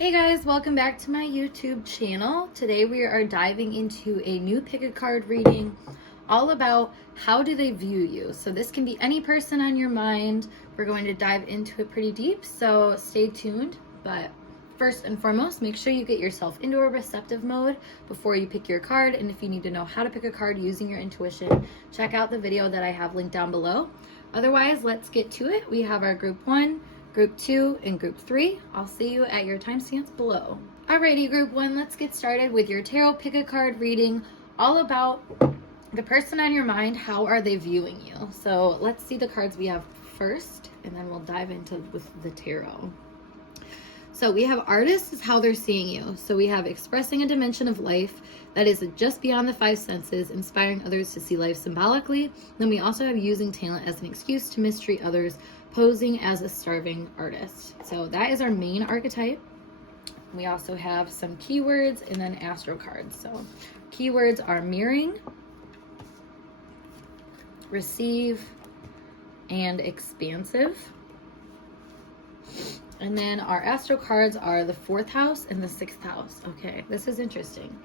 Hey guys, welcome back to my YouTube channel. Today we are diving into a new pick a card reading all about how do they view you. So this can be any person on your mind. We're going to dive into it pretty deep, so stay tuned. But first and foremost, make sure you get yourself into a receptive mode before you pick your card. And if you need to know how to pick a card using your intuition, check out the video that I have linked down below. Otherwise, let's get to it. We have our group 1, Group 2, and Group 3. I'll see you at your timestamps below. Alrighty, Group 1, let's get started with your tarot pick a card reading all about the person on your mind. How are they viewing you? So let's see the cards we have first, and then we'll dive into with the tarot. So we have artists is how they're seeing you. So we have expressing a dimension of life that is just beyond the five senses, inspiring others to see life symbolically. Then we also have using talent as an excuse to mistreat others, posing as a starving artist. So that is our main archetype. We also have some keywords and then astro cards. So keywords are mirroring, receive, and expansive. And then our astro cards are the 4th house and the 6th house. Okay, this is interesting.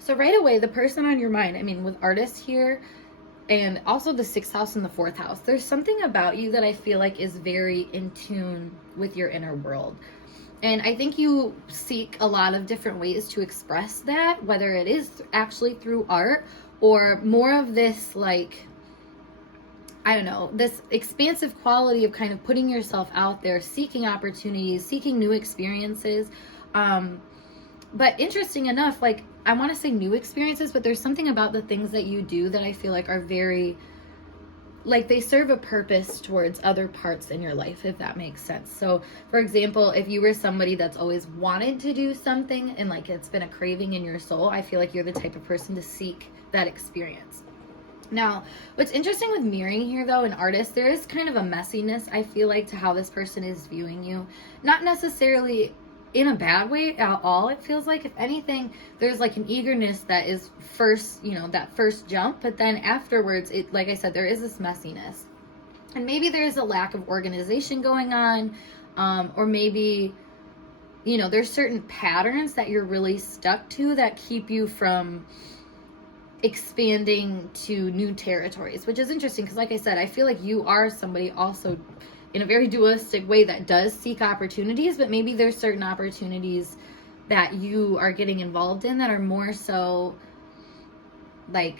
So right away, the person on your mind, with artists here, and also the 6th house and the 4th house, there's something about you that I feel like is very in tune with your inner world. And I think you seek a lot of different ways to express that, whether it is actually through art or more of this, like, I don't know, this expansive quality of kind of putting yourself out there, seeking opportunities, seeking new experiences. But interesting enough, like, I want to say new experiences, but there's something about the things that you do that I feel like are very, like, they serve a purpose towards other parts in your life, if that makes sense. So, for example, if you were somebody that's always wanted to do something and, like, it's been a craving in your soul, I feel like you're the type of person to seek that experience. Now, what's interesting with mirroring here, though, an artist, there is kind of a messiness, I feel like, to how this person is viewing you. Not necessarily in a bad way at all, it feels like. If anything, there's like an eagerness that is first, that first jump, but then afterwards, it, like I said, there is this messiness. And maybe there's a lack of organization going on, or maybe, there's certain patterns that you're really stuck to that keep you from expanding to new territories, which is interesting because, like I said, I feel like you are somebody also in a very dualistic way that does seek opportunities, but maybe there's certain opportunities that you are getting involved in that are more so, like,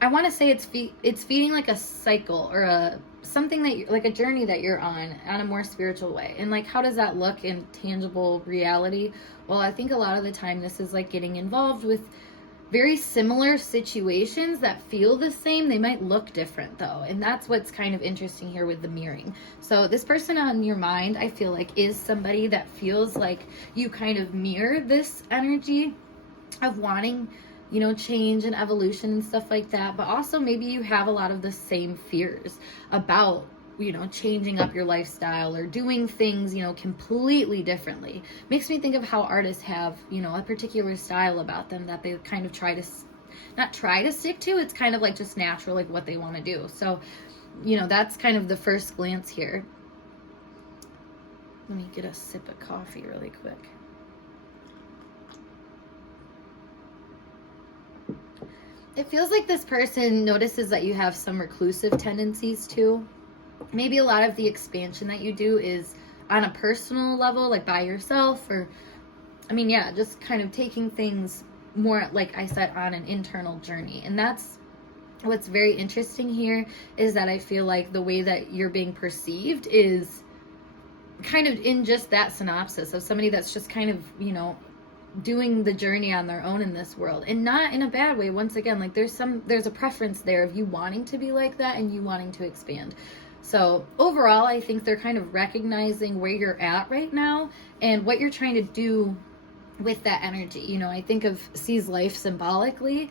I want to say it's feeding like a cycle or something that like a journey that you're on a more spiritual way. And like, how does that look in tangible reality? Well, I think a lot of the time this is like getting involved with very similar situations that feel the same. They might look different though. And that's what's kind of interesting here with the mirroring. So this person on your mind, I feel like, is somebody that feels like you kind of mirror this energy of wanting, change and evolution and stuff like that. But also maybe you have a lot of the same fears about changing up your lifestyle or doing things, completely differently. Makes me think of how artists have, a particular style about them that they kind of not try to stick to. It's kind of like just natural, like what they want to do. So, that's kind of the first glance here. Let me get a sip of coffee really quick. It feels like this person notices that you have some reclusive tendencies too. Maybe a lot of the expansion that you do is on a personal level, like by yourself, or, just kind of taking things more, like I said, on an internal journey. And that's what's very interesting here, is that I feel like the way that you're being perceived is kind of in just that synopsis of somebody that's just kind of, doing the journey on their own in this world, and not in a bad way. Once again, like there's a preference there of you wanting to be like that and you wanting to expand. So overall, I think they're kind of recognizing where you're at right now and what you're trying to do with that energy. I think of sees life symbolically.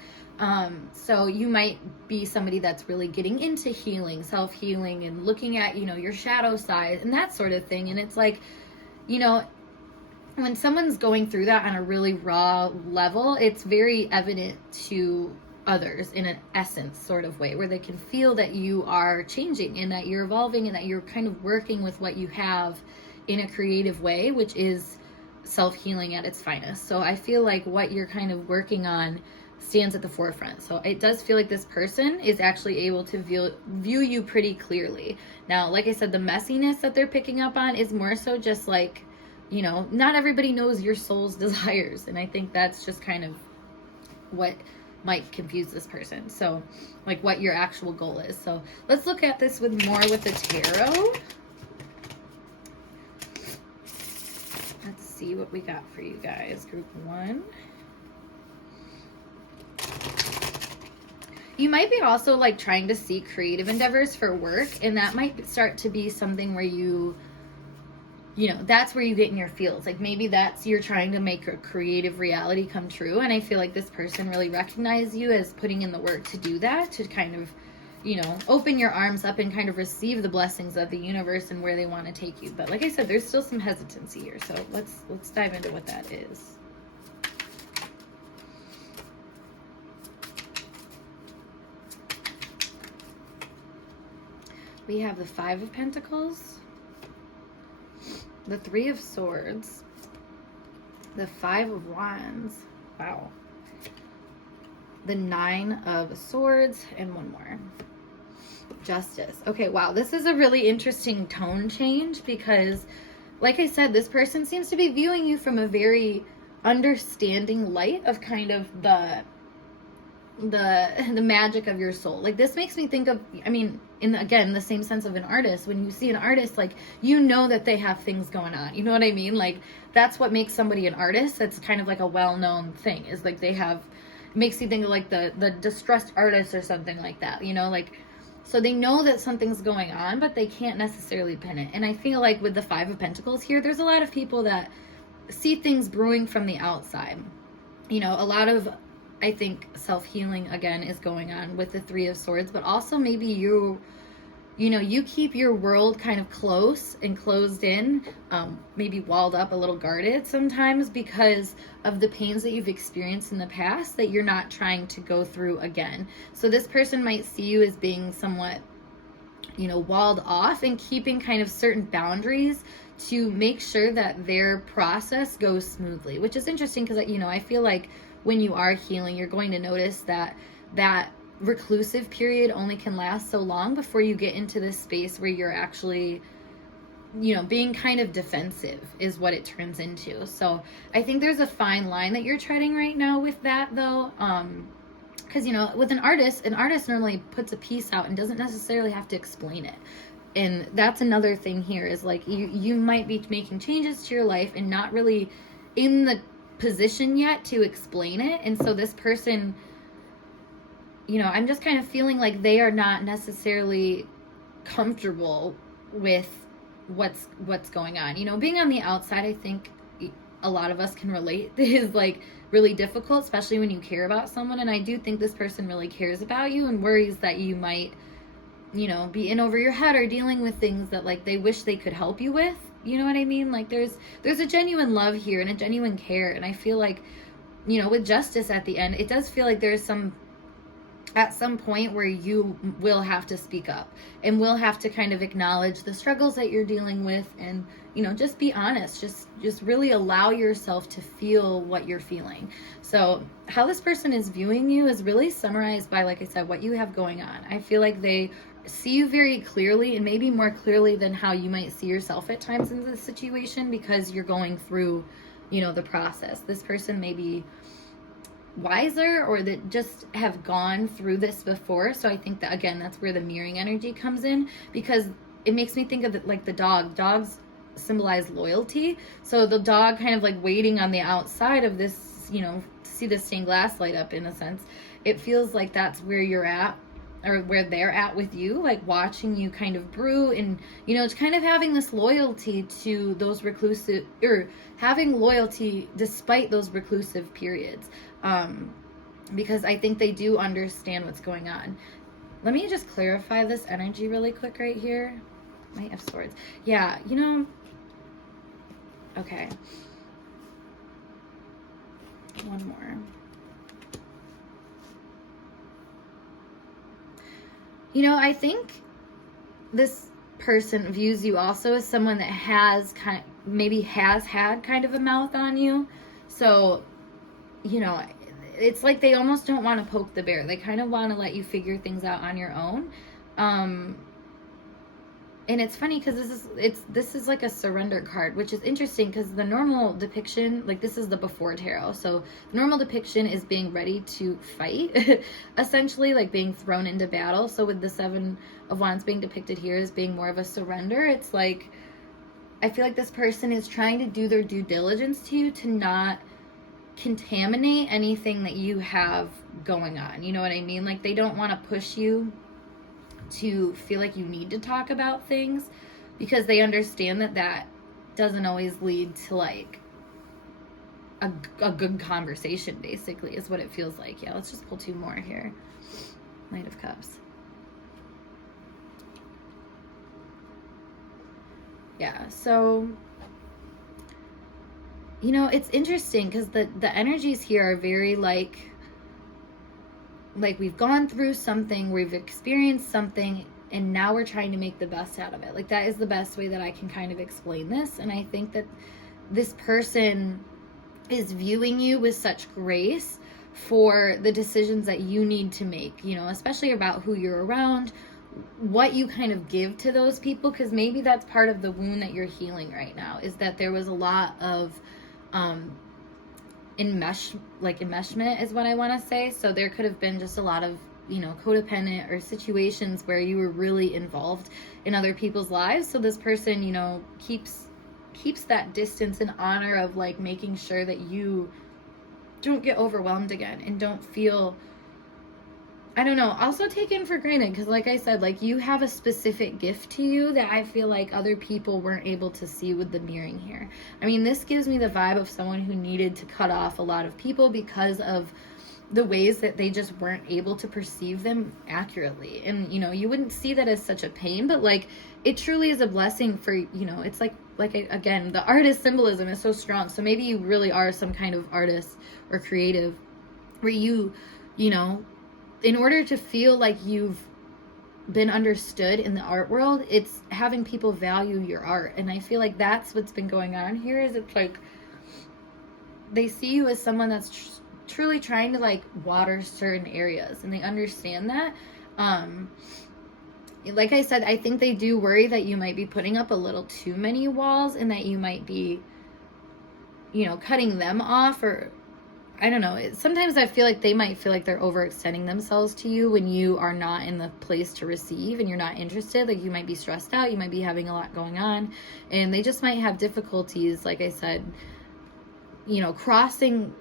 So you might be somebody that's really getting into healing, self-healing, and looking at, your shadow side and that sort of thing. And it's like, when someone's going through that on a really raw level, it's very evident to others in an essence sort of way, where they can feel that you are changing and that you're evolving and that you're kind of working with what you have in a creative way, which is self-healing at its finest. So I feel like what you're kind of working on stands at the forefront. So it does feel like this person is actually able to view you pretty clearly. Now, like I said, the messiness that they're picking up on is more so just like, you know, not everybody knows your soul's desires. And I think that's just kind of what might confuse this person. So like what your actual goal is. So let's look at this with more with the tarot. Let's see what we got for you guys. Group 1. You might be also like trying to seek creative endeavors for work, and that might start to be something where you know, that's where you get in your feels. Like maybe that's, you're trying to make a creative reality come true. And I feel like this person really recognizes you as putting in the work to do that, to kind of, you know, open your arms up and kind of receive the blessings of the universe and where they want to take you. But like I said, there's still some hesitancy here. So let's dive into what that is. We have the 5 of Pentacles, the 3 of Swords, the 5 of Wands, wow, the 9 of Swords, and one more. Justice. Okay, wow, this is a really interesting tone change because, like I said, this person seems to be viewing you from a very understanding light of kind of the magic of your soul. Like this makes me think of, I mean, in again the same sense of an artist. When you see an artist, like, you know that they have things going on, you know what I mean? Like that's what makes somebody an artist. That's kind of like a well-known thing, is like they have, makes you think of like the distressed artist or something like that, you know, like, so they know that something's going on, but they can't necessarily pin it. And I feel like with the 5 of Pentacles here, there's a lot of people that see things brewing from the outside. You know, a lot of, I think, self-healing again is going on with the 3 of Swords, but also maybe you know, you keep your world kind of close and closed in, maybe walled up, a little guarded sometimes because of the pains that you've experienced in the past that you're not trying to go through again. So this person might see you as being somewhat, you know, walled off and keeping kind of certain boundaries to make sure that their process goes smoothly, which is interesting because, you know, I feel like when you are healing, you're going to notice that that reclusive period only can last so long before you get into this space where you're actually, you know, being kind of defensive is what it turns into. So I think there's a fine line that you're treading right now with that though. Because, you know, with an artist normally puts a piece out and doesn't necessarily have to explain it. And that's another thing here is like you might be making changes to your life and not really in the position yet to explain it. And so this person, you know, I'm just kind of feeling like they are not necessarily comfortable with what's going on. You know, being on the outside, I think a lot of us can relate, is like really difficult, especially when you care about someone. And I do think this person really cares about you and worries that you might, you know, be in over your head or dealing with things that like they wish they could help you with. You know what I mean? Like there's a genuine love here and a genuine care. And I feel like, you know, with Justice at the end, it does feel like there's at some point where you will have to speak up and will have to kind of acknowledge the struggles that you're dealing with and, you know, just be honest, just really allow yourself to feel what you're feeling. So how this person is viewing you is really summarized by, like I said, what you have going on. I feel like they see you very clearly and maybe more clearly than how you might see yourself at times in this situation because you're going through, you know, the process. This person may be wiser or that just have gone through this before. So I think that, again, that's where the mirroring energy comes in because it makes me think of it like the dog. Dogs symbolize loyalty. So the dog kind of like waiting on the outside of this, you know, to see the stained glass light up in a sense. It feels like that's where you're at or where they're at with you, like watching you kind of brew and, you know, it's kind of having this loyalty to those reclusive, or having loyalty despite those reclusive periods. Because I think they do understand what's going on. Let me just clarify this energy really quick right here. Knight of Swords. Yeah, you know, okay. One more. You know, I think this person views you also as someone that maybe has had kind of a mouth on you. So, you know, it's like they almost don't want to poke the bear. They kind of want to let you figure things out on your own. And it's funny because this is like a surrender card, which is interesting because the normal depiction, like this is the before tarot. So the normal depiction is being ready to fight, essentially, like being thrown into battle. So with the Seven of Wands being depicted here as being more of a surrender, it's like, I feel like this person is trying to do their due diligence to you to not contaminate anything that you have going on. You know what I mean? Like they don't want to push you to feel like you need to talk about things because they understand that that doesn't always lead to like a good conversation, basically, is what it feels like. Yeah, let's just pull 2 more here. Knight of Cups. Yeah, so, you know, it's interesting because the energies here are very like we've gone through something, we've experienced something, and now we're trying to make the best out of it. Like that is the best way that I can kind of explain this. And I think that this person is viewing you with such grace for the decisions that you need to make, you know, especially about who you're around, what you kind of give to those people, because maybe that's part of the wound that you're healing right now, is that there was a lot of enmeshment is what I want to say. So there could have been just a lot of, you know, codependent or situations where you were really involved in other people's lives. So this person, you know, keeps that distance in honor of like making sure that you don't get overwhelmed again and don't feel, I don't know, also taken for granted. Because like I said, like you have a specific gift to you that I feel like other people weren't able to see with the mirroring here. I mean, this gives me the vibe of someone who needed to cut off a lot of people because of the ways that they just weren't able to perceive them accurately. And, you know, you wouldn't see that as such a pain, but like it truly is a blessing for, you know, it's like again, the artist symbolism is so strong. So maybe you really are some kind of artist or creative where you know, in order to feel like you've been understood in the art world, it's having people value your art. And I feel like that's what's been going on here, is it's like they see you as someone that's truly trying to like water certain areas, and they understand that. Like I said, I think they do worry that you might be putting up a little too many walls and that you might be, you know, cutting them off, or I don't know. Sometimes I feel like they might feel like they're overextending themselves to you when you are not in the place to receive and you're not interested. Like you might be stressed out, you might be having a lot going on, and they just might have difficulties, like I said, you know, crossing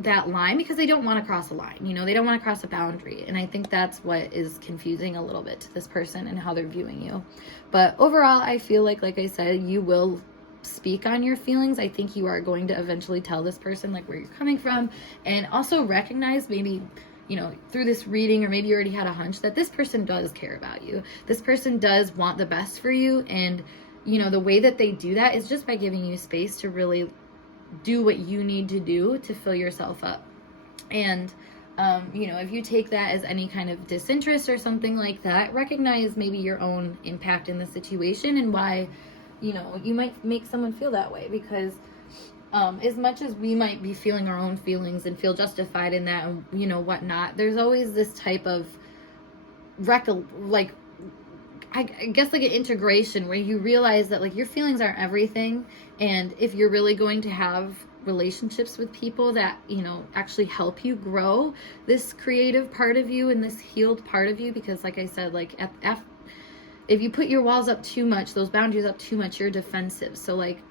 that line because they don't want to cross a line. You know, they don't want to cross a boundary. And I think that's what is confusing a little bit to this person and how they're viewing you. But overall, I feel like I said, you will speak on your feelings. I think you are going to eventually tell this person like where you're coming from, and also recognize maybe, you know, through this reading, or maybe you already had a hunch that this person does care about you. This person does want the best for you. And, you know, the way that they do that is just by giving you space to really do what you need to do to fill yourself up. And, you know, if you take that as any kind of disinterest or something like that, recognize maybe your own impact in the situation and why, you know, you might make someone feel that way. Because as much as we might be feeling our own feelings and feel justified in that, and, you know, whatnot, there's always this type of I guess like an integration where you realize that like your feelings aren't everything. And if you're really going to have relationships with people that, you know, actually help you grow this creative part of you and this healed part of you, because like I said, like if you put your walls up too much, those boundaries up too much, you're defensive. So like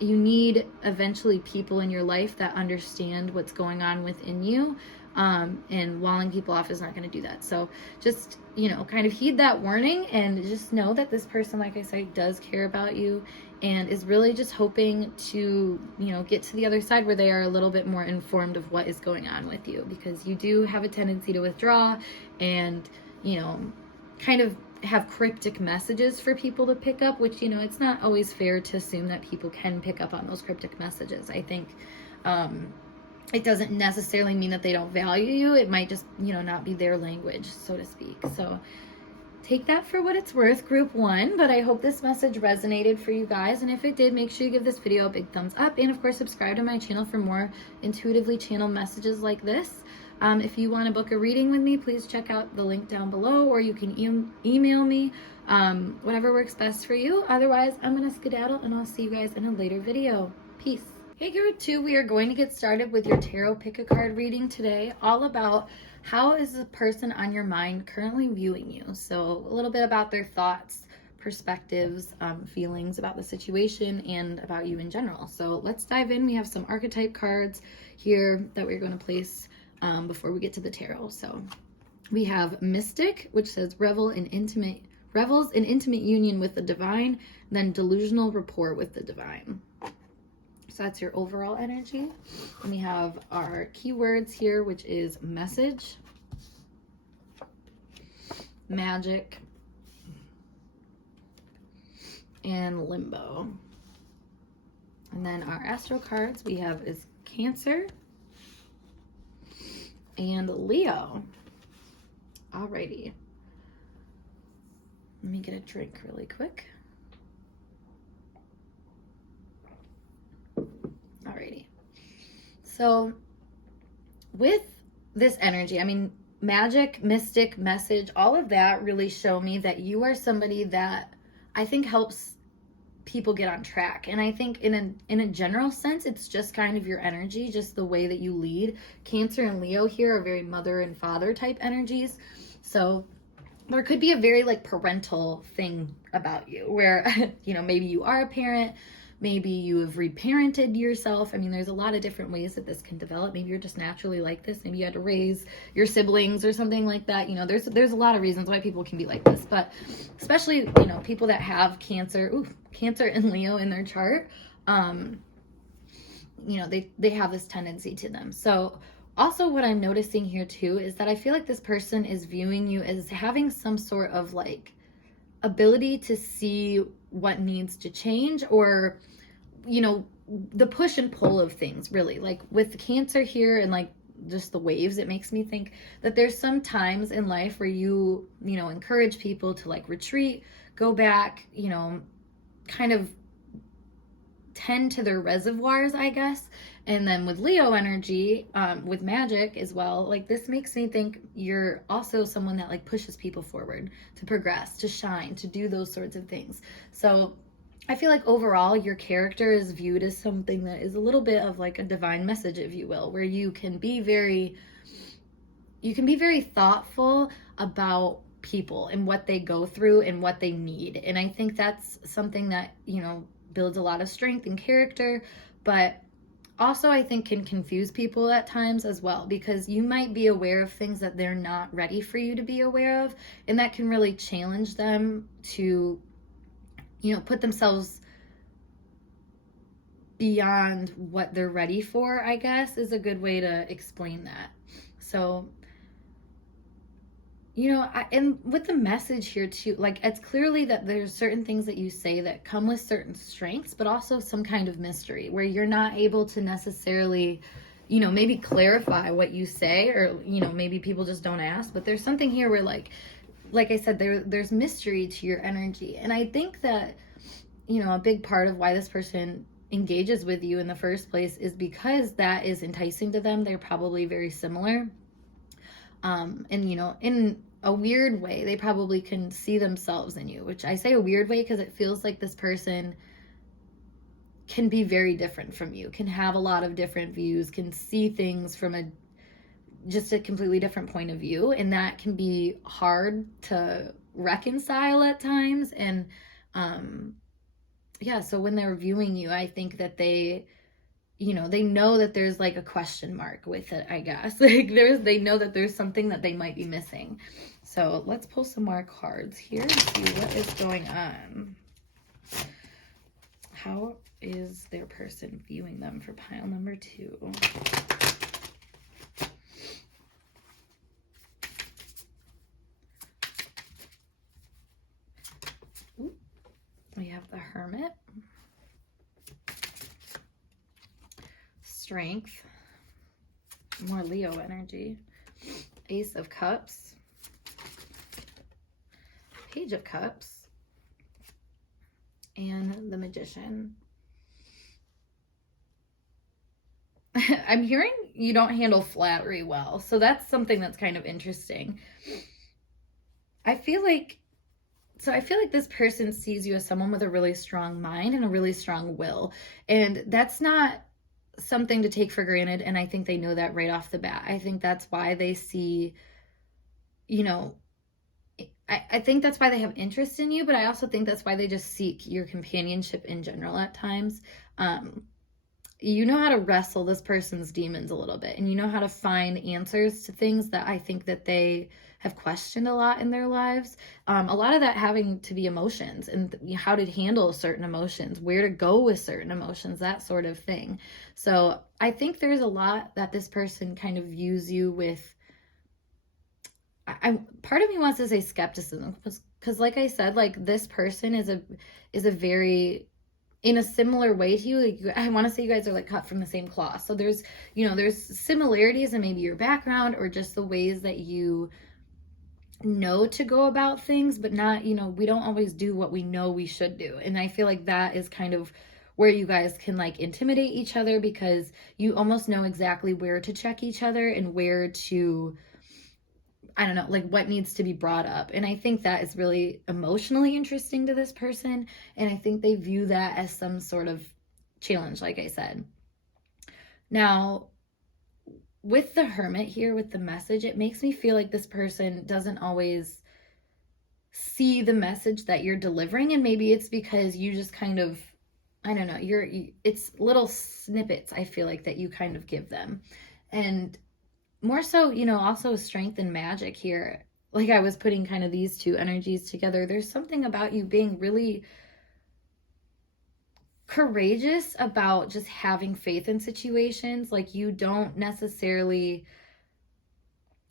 you need eventually people in your life that understand what's going on within you. And walling people off is not going to do that. So just, you know, kind of heed that warning and just know that this person, like I said, does care about you and is really just hoping to, you know, get to the other side where they are a little bit more informed of what is going on with you, because you do have a tendency to withdraw and, you know, kind of have cryptic messages for people to pick up, which, you know, it's not always fair to assume that people can pick up on those cryptic messages. I think, it doesn't necessarily mean that they don't value you. It might just, you know, not be their language, so to speak. So take that for what it's worth, group 1, but I hope this message resonated for you guys, and if it did, make sure you give this video a big thumbs up, and of course subscribe to my channel for more intuitively channeled messages like this. If you want to book a reading with me, please check out the link down below, or you can email me, whatever works best for you. Otherwise, I'm going to skedaddle, and I'll see you guys in a later video. Peace. Hey, group 2, we are going to get started with your tarot pick a card reading today, all about how is the person on your mind currently viewing you. So a little bit about their thoughts, perspectives, feelings about the situation, and about you in general. So let's dive in. We have some archetype cards here that we're going to place before we get to the tarot. So we have Mystic, which says revels in intimate union with the divine, then delusional rapport with the divine. So that's your overall energy. And we have our keywords here, which is message, magic, and limbo. And then our astro cards we have is Cancer and Leo. Alrighty. Let me get a drink really quick. Alrighty. So with this energy, I mean, magic, mystic, message, all of that really show me that you are somebody that I think helps people get on track. And I think in a general sense, it's just kind of your energy, just the way that you lead. Cancer and Leo here are very mother and father type energies. So there could be a very like parental thing about you where, you know, maybe you are a parent, maybe you have reparented yourself. I mean, there's a lot of different ways that this can develop. Maybe you're just naturally like this. Maybe you had to raise your siblings or something like that. You know, there's a lot of reasons why people can be like this, but especially, you know, people that have Cancer and Leo in their chart, you know, they have this tendency to them. So also what I'm noticing here too is that I feel like this person is viewing you as having some sort of like ability to see what needs to change, or, you know, the push and pull of things, really. Like with Cancer here and like just the waves, it makes me think that there's some times in life where you know, encourage people to like retreat, go back, you know, kind of tend to their reservoirs, I guess. And then with Leo energy, with magic as well, like this makes me think you're also someone that like pushes people forward to progress, to shine, to do those sorts of things. So I feel like overall your character is viewed as something that is a little bit of like a divine message, if you will, where you can be very thoughtful about people and what they go through and what they need. And I think that's something that, you know, builds a lot of strength and character, but also I think can confuse people at times as well, because you might be aware of things that they're not ready for you to be aware of, and that can really challenge them to, you know, put themselves beyond what they're ready for, I guess, is a good way to explain that. So, you know, and with the message here too, like it's clearly that there's certain things that you say that come with certain strengths, but also some kind of mystery where you're not able to necessarily, you know, maybe clarify what you say, or, you know, maybe people just don't ask, but there's something here where like I said, there's mystery to your energy. And I think that, you know, a big part of why this person engages with you in the first place is because that is enticing to them. They're probably very similar. And, you know, in a weird way, they probably can see themselves in you, which I say a weird way because it feels like this person can be very different from you, can have a lot of different views, can see things from just a completely different point of view. And that can be hard to reconcile at times. And, yeah, so when they're viewing you, I think that they, you know, they know that there's like a question mark with it, I guess. Like they know that there's something that they might be missing. So let's pull some more cards here and see what is going on. How is their person viewing them for pile number 2? Ooh, we have the Hermit. Strength, more Leo energy, Ace of Cups, Page of Cups, and the Magician. I'm hearing you don't handle flattery well, so that's something that's kind of interesting. I feel like this person sees you as someone with a really strong mind and a really strong will, and that's not something to take for granted, and I think they know that right off the bat. I think that's why they see, you know, I think that's why they have interest in you, but I also think that's why they just seek your companionship in general at times. You know how to wrestle this person's demons a little bit, and you know how to find answers to things that I think that they have questioned a lot in their lives. A lot of that having to be emotions and how to handle certain emotions, where to go with certain emotions, that sort of thing. So I think there's a lot that this person kind of views you with. Part of me wants to say skepticism, because like I said, like this person is a very, in a similar way to you. Like, I want to say you guys are like cut from the same cloth. So there's, there's similarities in maybe your background or just the ways that you know to go about things, but not, we don't always do what we know we should do. And I feel like that is kind of where you guys can like intimidate each other, because you almost know exactly where to check each other and where to, I don't know, like what needs to be brought up. And I think that is really emotionally interesting to this person. And I think they view that as some sort of challenge, like I said. Now, with the Hermit here, with the message, it makes me feel like this person doesn't always see the message that you're delivering. And maybe it's because you just kind of, I don't know, it's little snippets, I feel like, that you kind of give them. And more so, also strength and magic here. Like I was putting kind of these two energies together. There's something about you being really courageous about just having faith in situations. Like you don't necessarily,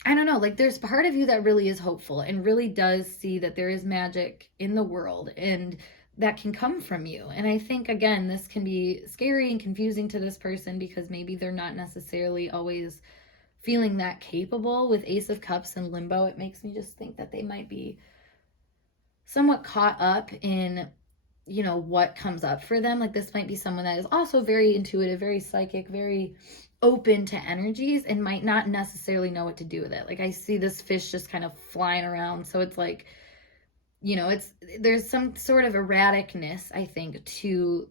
I don't know, like there's part of you that really is hopeful and really does see that there is magic in the world and that can come from you. And I think, again, this can be scary and confusing to this person because maybe they're not necessarily always feeling that capable. With Ace of Cups and Limbo, it makes me just think that they might be somewhat caught up in, what comes up for them. Like this might be someone that is also very intuitive, very psychic, very open to energies, and might not necessarily know what to do with it. Like I see this fish just kind of flying around. So it's like, there's some sort of erraticness, I think, to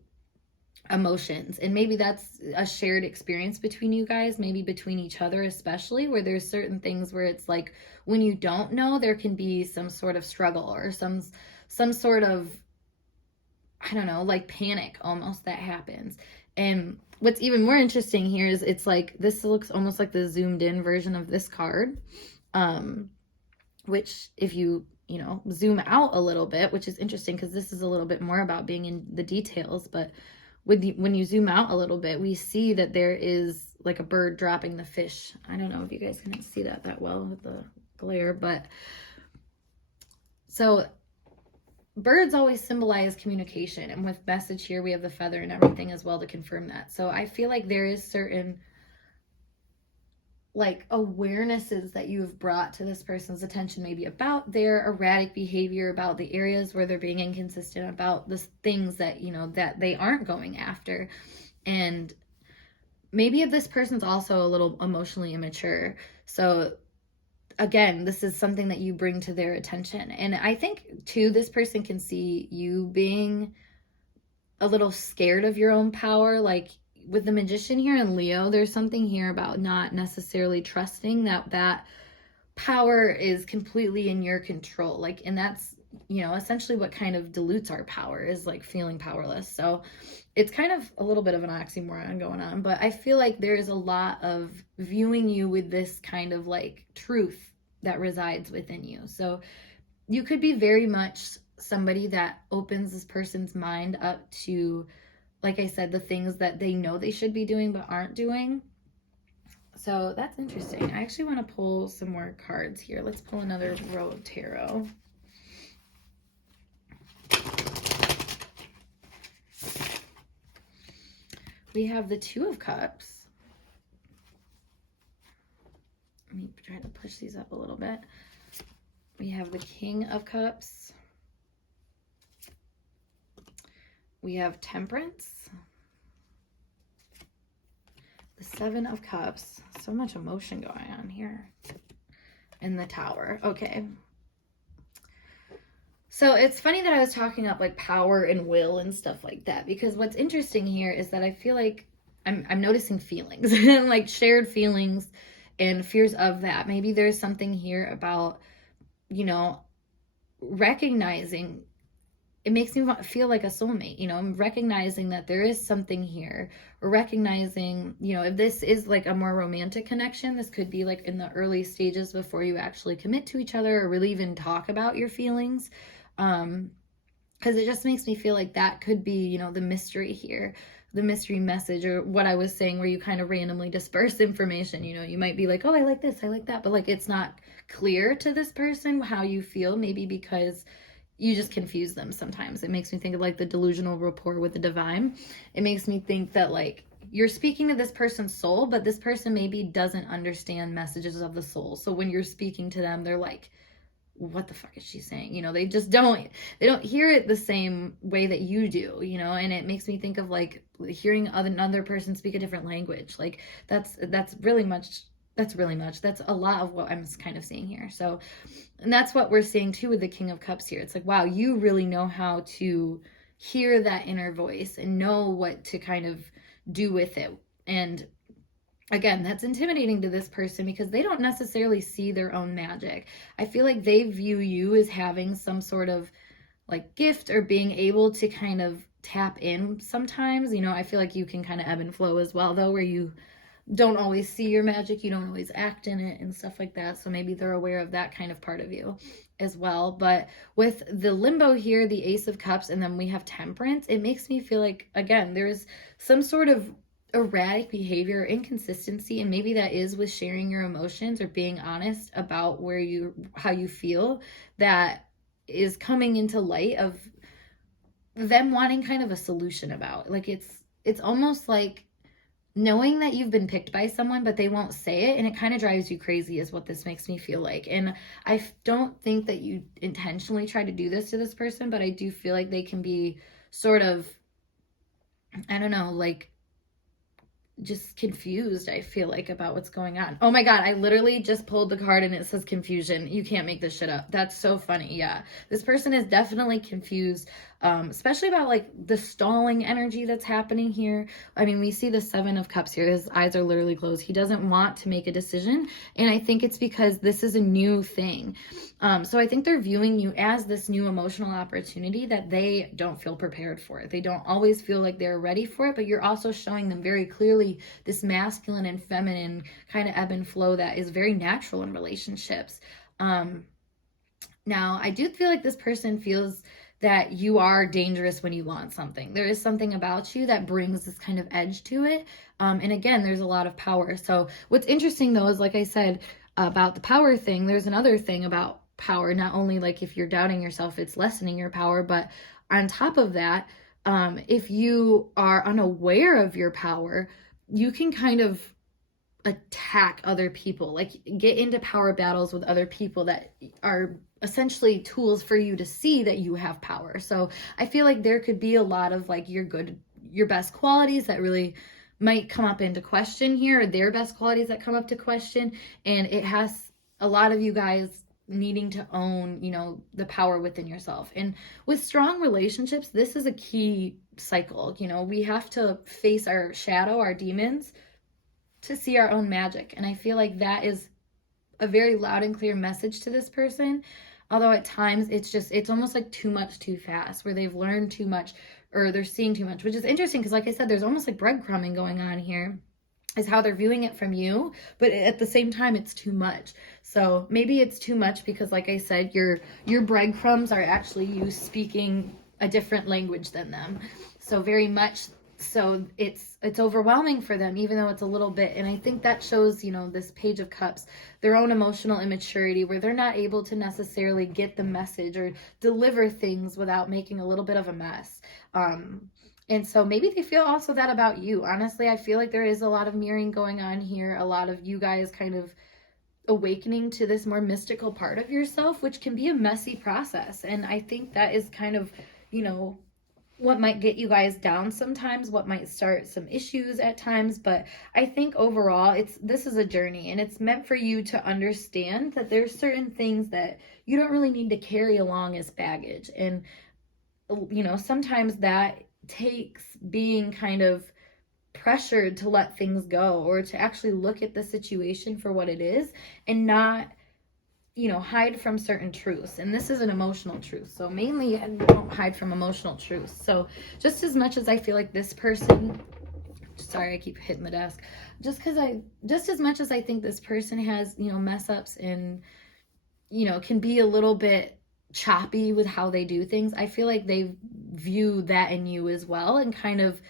emotions, and maybe that's a shared experience between you guys, maybe between each other especially, where there's certain things where it's like when you don't know, there can be some sort of struggle or some sort of, I don't know, like panic almost that happens. And what's even more interesting here is it's like this looks almost like the zoomed in version of this card, which if you zoom out a little bit, which is interesting because this is a little bit more about being in the details, but when you zoom out a little bit, we see that there is like a bird dropping the fish. I don't know if you guys can see that well with the glare, but so birds always symbolize communication, and with message here, we have the feather and everything as well to confirm that. So I feel like there is certain like awarenesses that you've brought to this person's attention, maybe about their erratic behavior, about the areas where they're being inconsistent, about the things that, that they aren't going after. And maybe this person's also a little emotionally immature. So again, this is something that you bring to their attention. And I think too, this person can see you being a little scared of your own power. Like with the Magician here in Leo, there's something here about not necessarily trusting that power is completely in your control. Like, and that's, essentially what kind of dilutes our power is like feeling powerless. So it's kind of a little bit of an oxymoron going on, but I feel like there is a lot of viewing you with this kind of like truth that resides within you. So you could be very much somebody that opens this person's mind up to, like I said, the things that they know they should be doing but aren't doing. So that's interesting. I actually want to pull some more cards here. Let's pull another row of tarot. We have the Two of Cups. Let me try to push these up a little bit. We have the King of Cups We have Temperance. The Seven of Cups. So much emotion going on here. And the Tower. Okay. So it's funny that I was talking up like power and will and stuff like that, because what's interesting here is that I feel like I'm noticing feelings, like shared feelings and fears of that. Maybe there's something here about, you know, recognizing, it makes me feel like a soulmate, you know, I'm recognizing that there is something here, or recognizing, you know, if this is like a more romantic connection, this could be like in the early stages before you actually commit to each other or really even talk about your feelings. Because it just makes me feel like that could be, you know, the mystery here, the mystery message, or what I was saying, where you kind of randomly disperse information. You know, you might be like, oh, I like this, I like that, but like it's not clear to this person how you feel, maybe because you just confuse them sometimes. It makes me think of like the delusional rapport with the divine. It makes me think that like you're speaking to this person's soul, but this person maybe doesn't understand messages of the soul. So when you're speaking to them, they're like, what the fuck is she saying? You know, they don't hear it the same way that you do, you know. And it makes me think of like hearing another person speak a different language. Like that's a lot of what I'm kind of seeing here. So, and that's what we're seeing too with the King of Cups here. It's like, wow, you really know how to hear that inner voice and know what to kind of do with it. And again, that's intimidating to this person because they don't necessarily see their own magic. I feel like they view you as having some sort of like gift or being able to kind of tap in sometimes. You know, I feel like you can kind of ebb and flow as well, though, where you don't always see your magic, you don't always act in it and stuff like that. So maybe they're aware of that kind of part of you as well. But with the limbo here, the Ace of Cups, and then we have Temperance, it makes me feel like, again, there's some sort of erratic behavior, inconsistency, and maybe that is with sharing your emotions or being honest about how you feel, that is coming into light of them wanting kind of a solution about. Like it's almost like knowing that you've been picked by someone, but they won't say it, and it kind of drives you crazy is what this makes me feel like. And I don't think that you intentionally try to do this to this person, but I do feel like they can be sort of, I don't know, like just confused, I feel like, about what's going on. Oh my God, I literally just pulled the card and it says confusion. You can't make this shit up. That's so funny. Yeah, this person is definitely confused, especially about like the stalling energy that's happening here. I mean, we see the Seven of Cups here. His eyes are literally closed. He doesn't want to make a decision, and I think it's because this is a new thing. So I think they're viewing you as this new emotional opportunity that they don't feel prepared for it. They don't always feel like they're ready for it, but you're also showing them very clearly this masculine and feminine kind of ebb and flow that is very natural in relationships. Now, I do feel like this person feels that you are dangerous when you want something. There is something about you that brings this kind of edge to it. And again, there's a lot of power. So what's interesting though is, like I said, about the power thing, there's another thing about power. Not only like if you're doubting yourself, it's lessening your power, but on top of that, if you are unaware of your power, you can kind of attack other people, like get into power battles with other people that are essentially tools for you to see that you have power. So I feel like there could be a lot of like your best qualities that really might come up into question here, or their best qualities that come up to question. And it has a lot of you guys needing to own, you know, the power within yourself. And with strong relationships, this is a key cycle. You know, we have to face our shadow, our demons, to see our own magic. And I feel like that is a very loud and clear message to this person. Although at times it's almost like too much too fast, where they've learned too much or they're seeing too much, which is interesting because, like I said, there's almost like breadcrumbing going on here, is how they're viewing it from you, but at the same time it's too much. So maybe it's too much because, like I said, your breadcrumbs are actually you speaking a different language than them. So very much so it's overwhelming for them, even though it's a little bit. And I think that shows, you know, this Page of Cups, their own emotional immaturity, where they're not able to necessarily get the message or deliver things without making a little bit of a mess. And so maybe they feel also that about you. Honestly, I feel like there is a lot of mirroring going on here, a lot of you guys kind of awakening to this more mystical part of yourself, which can be a messy process. And I think that is kind of, you know, what might get you guys down sometimes, what might start some issues at times, but I think overall this is a journey, and it's meant for you to understand that there's certain things that you don't really need to carry along as baggage. And sometimes that takes being kind of pressured to let things go, or to actually look at the situation for what it is and not hide from certain truths. And this is an emotional truth, so mainly I don't hide from emotional truths. So just as much as I feel like this person, sorry I keep hitting the desk, just as much as I think this person has mess ups and can be a little bit choppy with how they do things, I feel like they view that in you as well, and kind of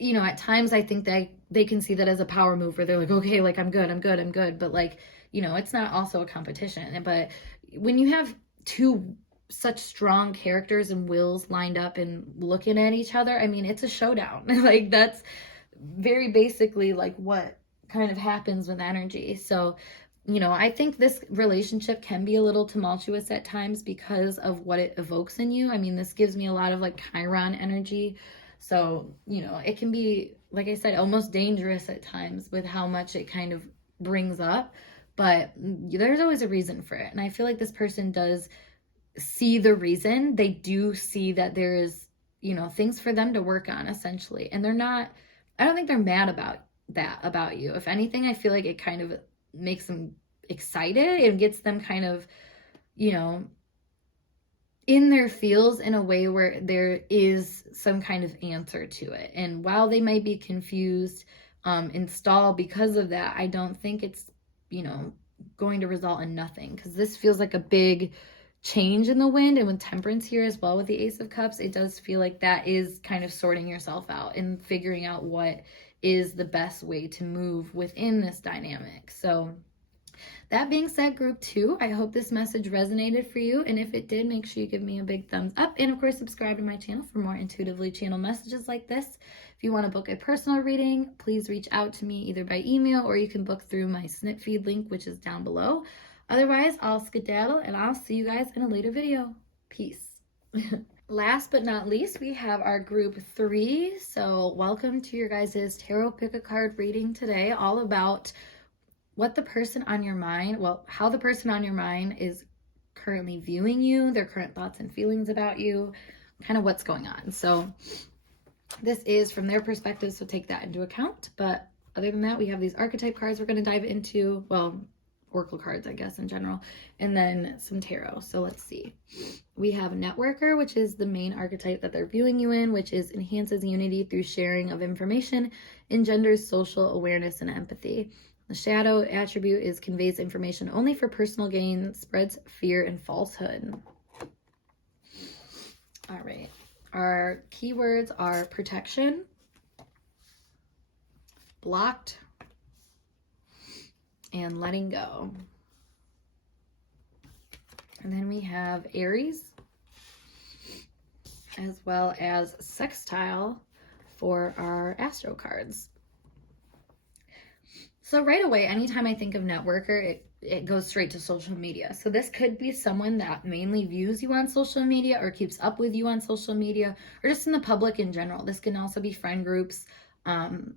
at times I think they can see that as a power move, where they're like, okay, like I'm good, but like it's not also a competition. But when you have two such strong characters and wills lined up and looking at each other, I mean, it's a showdown. Like that's very basically like what kind of happens with energy. So I think this relationship can be a little tumultuous at times because of what it evokes in you. I mean, this gives me a lot of like Chiron energy. So, it can be, like I said, almost dangerous at times with how much it kind of brings up. But there's always a reason for it. And I feel like this person does see the reason. They do see that there is, things for them to work on, essentially. And I don't think they're mad about you. If anything, I feel like it kind of makes them excited and gets them kind of, in their feels in a way where there is some kind of answer to it. And while they might be confused and stall because of that, I don't think it's, going to result in nothing, because this feels like a big change in the wind. And with Temperance here as well with the Ace of Cups, it does feel like that is kind of sorting yourself out and figuring out what is the best way to move within this dynamic. So that being said, group 2, I hope this message resonated for you. And if it did, make sure you give me a big thumbs up. And of course, subscribe to my channel for more intuitively channeled messages like this. If you want to book a personal reading, please reach out to me either by email, or you can book through my snip feed link, which is down below. Otherwise, I'll skedaddle and I'll see you guys in a later video. Peace. Last but not least, we have our group 3. So welcome to your guys' tarot pick a card reading today, all about what the person on your mind, how the person on your mind is currently viewing you, their current thoughts and feelings about you, kind of what's going on. So this is from their perspective, so take that into account. But other than that, we have these archetype cards we're going to dive into, oracle cards, I guess, in general, and then some tarot. So let's see. We have Networker, which is the main archetype that they're viewing you in, which is enhances unity through sharing of information, engenders social awareness and empathy. The Shadow attribute is conveys information only for personal gain, spreads fear and falsehood. All right. Our keywords are protection, blocked, and letting go. And then we have Aries, as well as sextile for our astro cards. So right away, anytime I think of networker, it goes straight to social media. So this could be someone that mainly views you on social media or keeps up with you on social media, or just in the public in general. This can also be friend groups,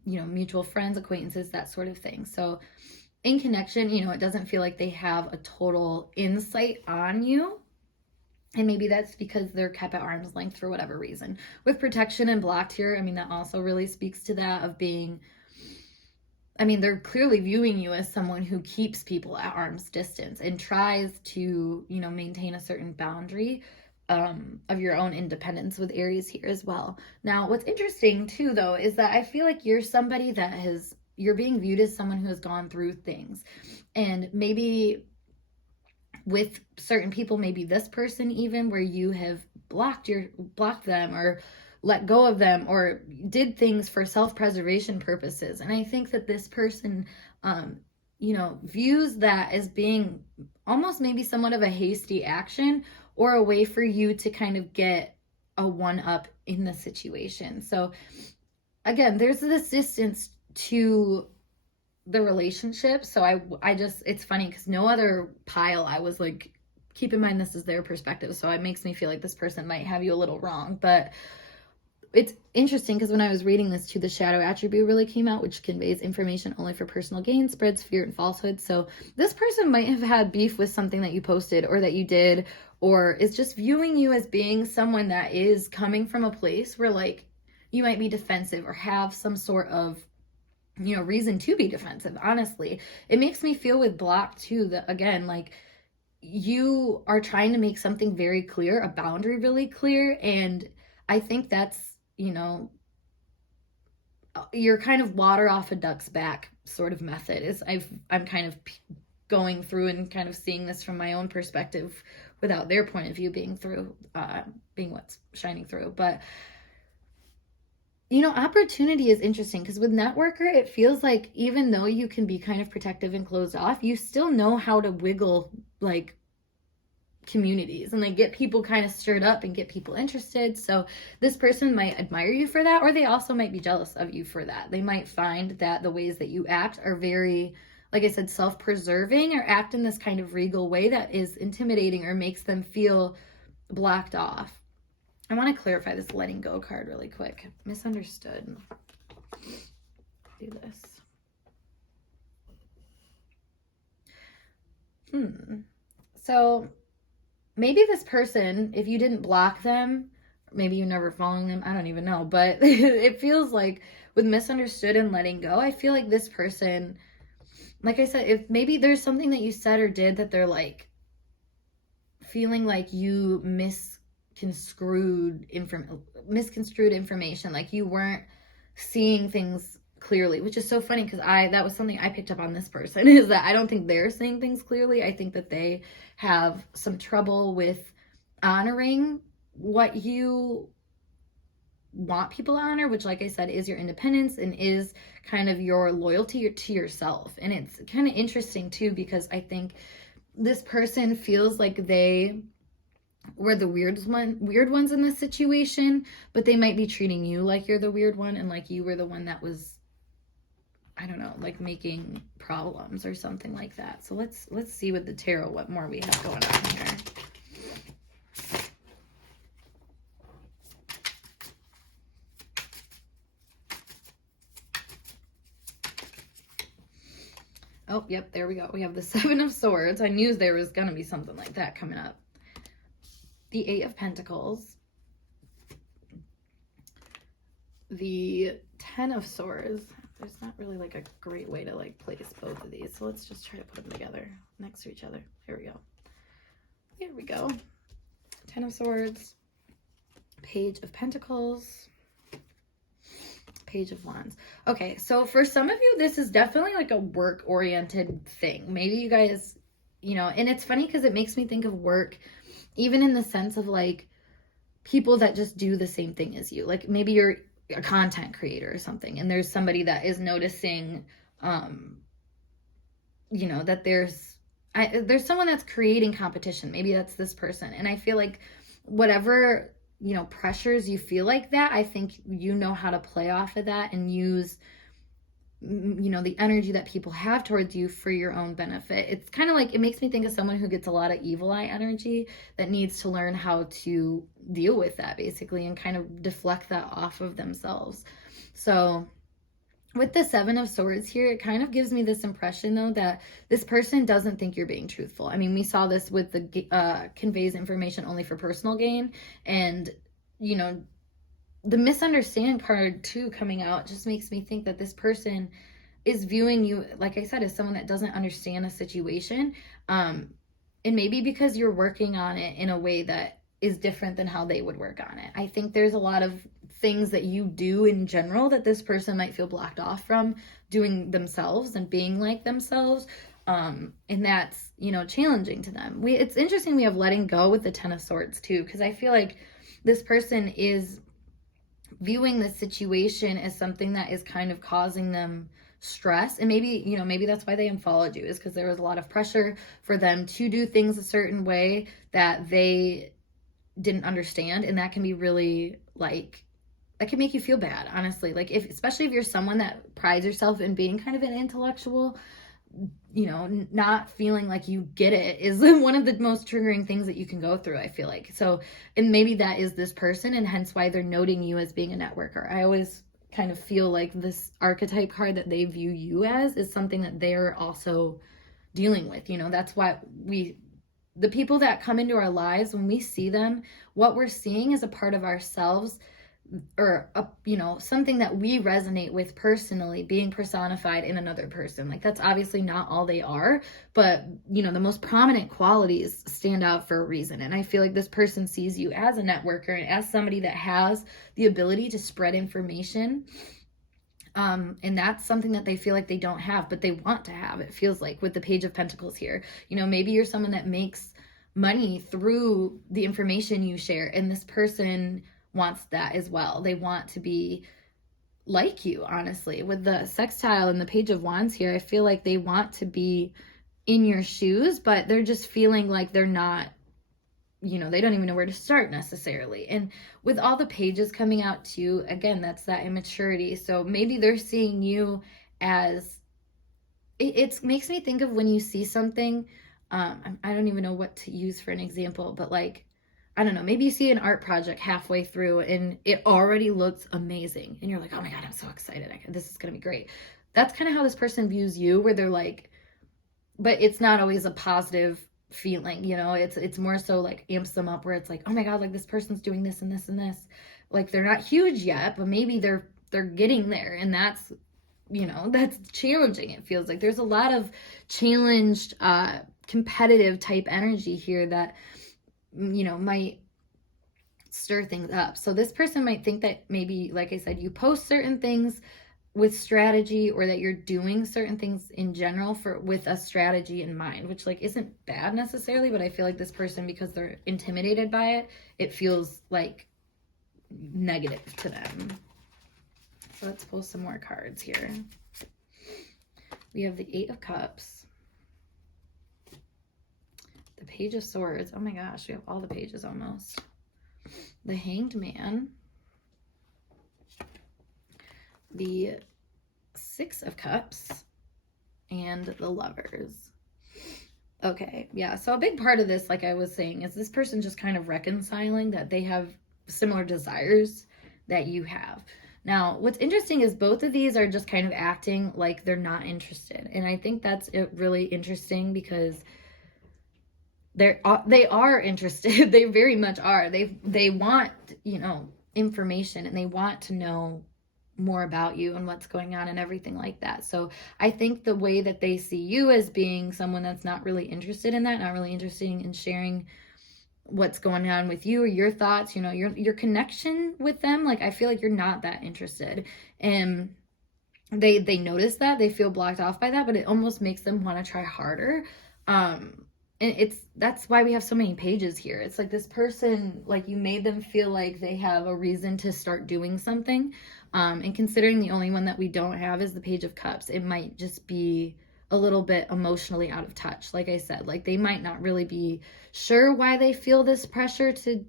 mutual friends, acquaintances, that sort of thing. So in connection, it doesn't feel like they have a total insight on you. And maybe that's because they're kept at arm's length for whatever reason. With protection and blocked here, I mean, that also really speaks to that of being, they're clearly viewing you as someone who keeps people at arm's distance and tries to, maintain a certain boundary of your own independence with Aries here as well. Now, what's interesting too, though, is that I feel like you're somebody you're being viewed as someone who has gone through things. And maybe with certain people, maybe this person even, where you have blocked them or let go of them or did things for self-preservation purposes. And I think that this person, views that as being almost maybe somewhat of a hasty action or a way for you to kind of get a one-up in the situation. So again, there's this distance to the relationship. So I just, it's funny because no other pile I was like, keep in mind this is their perspective. So it makes me feel like this person might have you a little wrong. But it's interesting because when I was reading this too, the shadow attribute really came out, which conveys information only for personal gain, spreads fear and falsehood. So this person might have had beef with something that you posted or that you did, or is just viewing you as being someone that is coming from a place where like you might be defensive or have some sort of, you know, reason to be defensive. Honestly, it makes me feel with block too that, again, like you are trying to make something very clear, a boundary really clear, and I think that's, you know, you're kind of water off a duck's back sort of method. Is I'm kind of going through and kind of seeing this from my own perspective without their point of view being what's shining through. But you know, opportunity is interesting because with networker, it feels like even though you can be kind of protective and closed off, you still know how to wiggle like communities and like get people kind of stirred up and get people interested. So this person might admire you for that, or they also might be jealous of you for that. They might find that the ways that you act are very, like I said, self-preserving, or act in this kind of regal way that is intimidating or makes them feel blocked off. I want to clarify this letting go card really quick. Misunderstood. Do this. So maybe this person, if you didn't block them, maybe you never following them, I don't even know, but it feels like with misunderstood and letting go, I feel like this person, like I said, if maybe there's something that you said or did that they're like feeling like you misconstrued information, like you weren't seeing things clearly, which is so funny because that was something I picked up on this person, is that I don't think they're seeing things clearly. I think that they have some trouble with honoring what you want people to honor, which, like I said, is your independence and is kind of your loyalty to yourself. And it's kind of interesting too, because I think this person feels like they were the weird ones in this situation, but they might be treating you like you're the weird one and like you were the one that was, I don't know, like making problems or something like that. So let's see with the tarot what more we have going on here. Oh, yep, there we go. We have the Seven of Swords. I knew there was going to be something like that coming up. The Eight of Pentacles. The Ten of Swords. There's not really like a great way to like place both of these. So let's just try to put them together next to each other. Here we go. Here we go. Ten of Swords. Page of Pentacles. Page of Wands. Okay, so for some of you, this is definitely like a work-oriented thing. Maybe you guys, you know, and it's funny because it makes me think of work even in the sense of like people that just do the same thing as you. Like maybe you're a content creator or something, and there's somebody that is noticing, you know, that there's someone that's creating competition. Maybe that's this person. And I feel like whatever, you know, pressures you feel like that, I think you know how to play off of that and use, you know, the energy that people have towards you for your own benefit. It's kind of like, it makes me think of someone who gets a lot of evil eye energy that needs to learn how to deal with that basically and kind of deflect that off of themselves. So with the Seven of Swords here, it kind of gives me this impression though that this person doesn't think you're being truthful. I mean, we saw this with the conveys information only for personal gain, and you know, the misunderstanding card too coming out just makes me think that this person is viewing you, like I said, as someone that doesn't understand a situation. And maybe because you're working on it in a way that is different than how they would work on it. I think there's a lot of things that you do in general that this person might feel blocked off from doing themselves and being like themselves. And that's, you know, challenging to them. It's interesting we have letting go with the Ten of Swords too, because I feel like this person is viewing the situation as something that is kind of causing them stress. And maybe, you know, maybe that's why they unfollowed you, is because there was a lot of pressure for them to do things a certain way that they didn't understand. And that can be really like, that can make you feel bad, honestly. Like especially if you're someone that prides yourself in being kind of an intellectual, not feeling like you get it is one of the most triggering things that you can go through, I feel like. So, and maybe that is this person, and hence why they're noting you as being a networker. I always kind of feel like this archetype card that they view you as is something that they're also dealing with. That's why the people that come into our lives, when we see them, what we're seeing is a part of ourselves, or something that we resonate with personally, being personified in another person. Like, that's obviously not all they are, but the most prominent qualities stand out for a reason. And I feel like this person sees you as a networker and as somebody that has the ability to spread information. And that's something that they feel like they don't have, but they want to have. It feels like with the Page of Pentacles here, maybe you're someone that makes money through the information you share, and this person wants that as well. They want to be like you, honestly. With the sextile and the Page of Wands here, I feel like they want to be in your shoes, but they're just feeling like they're not, they don't even know where to start necessarily. And with all the pages coming out too, again, that's that immaturity. So maybe they're seeing you as, it makes me think of when you see something, I don't even know what to use for an example, but like, I don't know, maybe you see an art project halfway through and it already looks amazing. And you're like, oh my God, I'm so excited. This is going to be great. That's kind of how this person views you, where they're like, but it's not always a positive feeling, it's more so like amps them up, where it's like, oh my God, like this person's doing this and this and this. Like, they're not huge yet, but maybe they're getting there. And that's, that's challenging. It feels like there's a lot of challenged, competitive type energy here that, might stir things up. So this person might think that maybe, like I said, you post certain things with strategy, or that you're doing certain things in general with a strategy in mind, which like isn't bad necessarily, but I feel like this person, because they're intimidated by it, it feels like negative to them. So let's pull some more cards here. We have the 8 of Cups, the Page of Swords. Oh my gosh, we have all the pages almost. The Hanged Man, the 6 of Cups, and the Lovers. Okay, yeah, so a big part of this, like I was saying, is this person just kind of reconciling that they have similar desires that you have. Now, what's interesting is both of these are just kind of acting like they're not interested. And I think that's really interesting, because they are interested. They very much are. They want, information, and they want to know more about you and what's going on and everything like that. So I think the way that they see you as being someone that's not really interested in that, not really interested in sharing what's going on with you or your thoughts, your connection with them, like I feel like you're not that interested. And they notice that, they feel blocked off by that, but it almost makes them want to try harder. And that's why we have so many pages here. It's like this person, like you made them feel like they have a reason to start doing something. And considering the only one that we don't have is the Page of Cups, it might just be a little bit emotionally out of touch. Like I said, like they might not really be sure why they feel this pressure to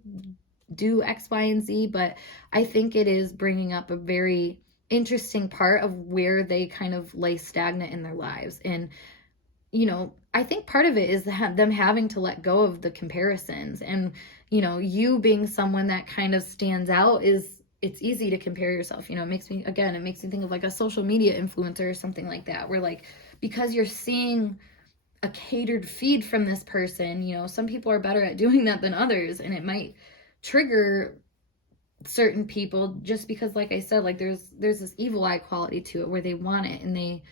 do X, Y, and Z, but I think it is bringing up a very interesting part of where they kind of lay stagnant in their lives. And I think part of it is them having to let go of the comparisons, and, you being someone that kind of stands out it's easy to compare yourself. It makes me think of like a social media influencer or something like that, where like, because you're seeing a catered feed from this person, some people are better at doing that than others, and it might trigger certain people just because, like I said, like there's this evil eye quality to it, where they want it and they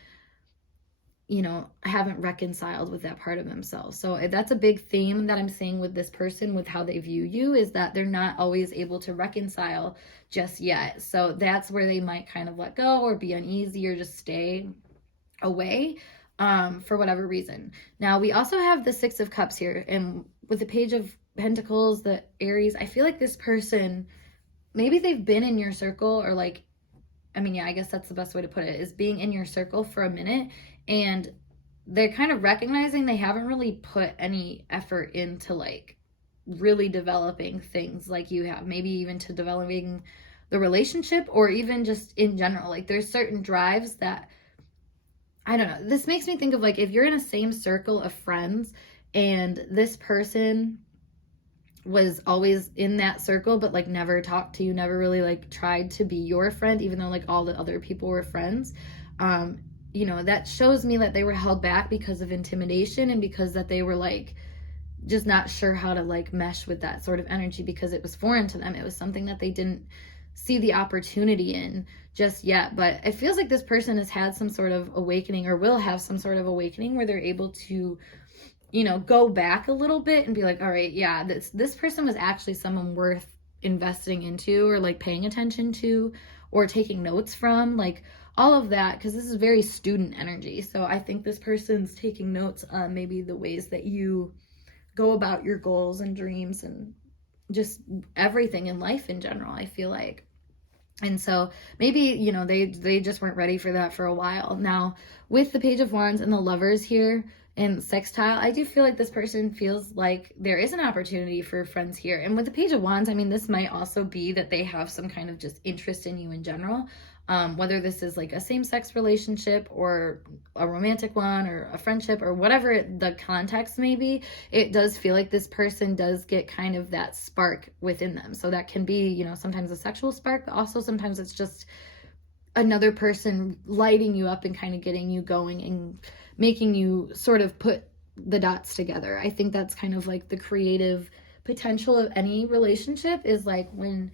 haven't reconciled with that part of themselves. So that's a big theme that I'm seeing with this person, with how they view you, is that they're not always able to reconcile just yet. So that's where they might kind of let go or be uneasy or just stay away for whatever reason. Now, we also have the 6 of Cups here, and with the Page of Pentacles, the Aries, I feel like this person, maybe they've been in your circle, or like, I guess that's the best way to put it, is being in your circle for a minute, and they're kind of recognizing they haven't really put any effort into like really developing things like you have, maybe even to developing the relationship, or even just in general. Like there's certain drives that I don't know. This makes me think of like if you're in a same circle of friends and this person was always in that circle but like never talked to you, never really like tried to be your friend, even though like all the other people were friends. um that shows me that they were held back because of intimidation, and because that they were like just not sure how to like mesh with that sort of energy, because it was foreign to them. It was something that they didn't see the opportunity in just yet. But it feels like this person has had some sort of awakening, or will have some sort of awakening, where they're able to go back a little bit and be like, all right, yeah, this person was actually someone worth investing into, or like paying attention to, or taking notes from, like all of that, because this is very student energy. So I think this person's taking notes on maybe the ways that you go about your goals and dreams, and just everything in life in general, I feel like. And so maybe, they just weren't ready for that for a while. Now, with the Page of Wands and the Lovers here and sextile, I do feel like this person feels like there is an opportunity for friends here. And with the Page of Wands, I mean, this might also be that they have some kind of just interest in you in general. Whether this is like a same-sex relationship, or a romantic one, or a friendship, or whatever the context may be, it does feel like this person does get kind of that spark within them. So that can be, sometimes a sexual spark, but also sometimes it's just another person lighting you up and kind of getting you going and making you sort of put the dots together. I think that's kind of like the creative potential of any relationship, is like when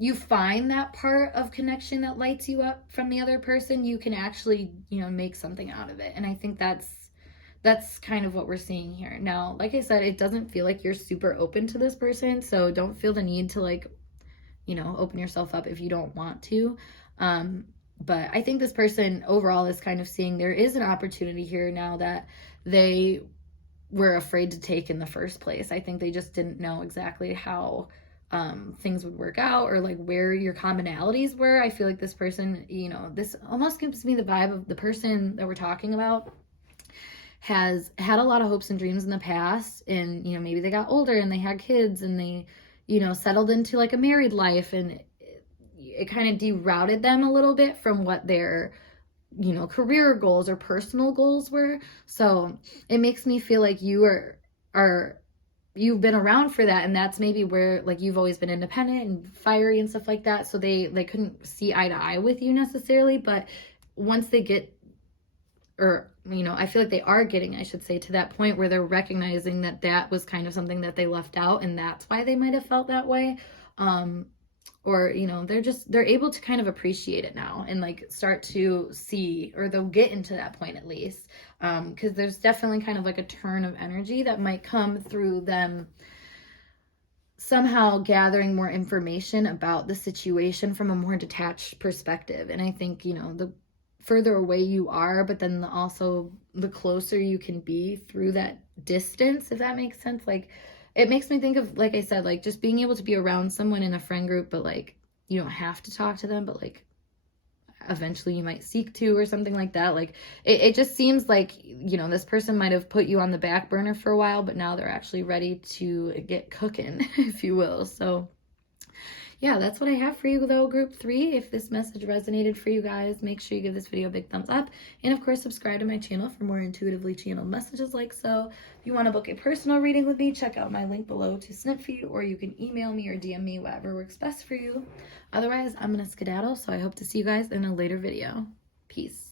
you find that part of connection that lights you up from the other person, you can actually, make something out of it. And I think that's kind of what we're seeing here. Now, like I said, it doesn't feel like you're super open to this person, so don't feel the need to like, open yourself up if you don't want to. But I think this person overall is kind of seeing there is an opportunity here now that they were afraid to take in the first place. I think they just didn't know exactly how things would work out, or like where your commonalities were. I feel like this person, this almost gives me the vibe of the person that we're talking about has had a lot of hopes and dreams in the past, and maybe they got older and they had kids, and they settled into like a married life, and it kind of derouted them a little bit from what their career goals or personal goals were. So it makes me feel like you've been around for that, and that's maybe where like you've always been independent and fiery and stuff like that, so they couldn't see eye to eye with you necessarily. But once they get, or I feel like they are getting, I should say, to that point where they're recognizing that that was kind of something that they left out, and that's why they might have felt that way. Or they're able to kind of appreciate it now, and like start to see, or they'll get into that point at least, because there's definitely kind of like a turn of energy that might come through them somehow gathering more information about the situation from a more detached perspective. And I think the further away you are, but then also the closer you can be through that distance, if that makes sense. Like, it makes me think of, like I said, like just being able to be around someone in a friend group, but like you don't have to talk to them, but like eventually you might seek to, or something like that. Like it just seems like this person might have put you on the back burner for a while, but now they're actually ready to get cooking, if you will. So yeah, that's what I have for you though, group 3. If this message resonated for you guys, make sure you give this video a big thumbs up, and of course subscribe to my channel for more intuitively channeled messages like so. If you want to book a personal reading with me, check out my link below to snip feed, or you can email me or DM me, whatever works best for you. Otherwise, I'm gonna skedaddle, so I hope to see you guys in a later video. Peace.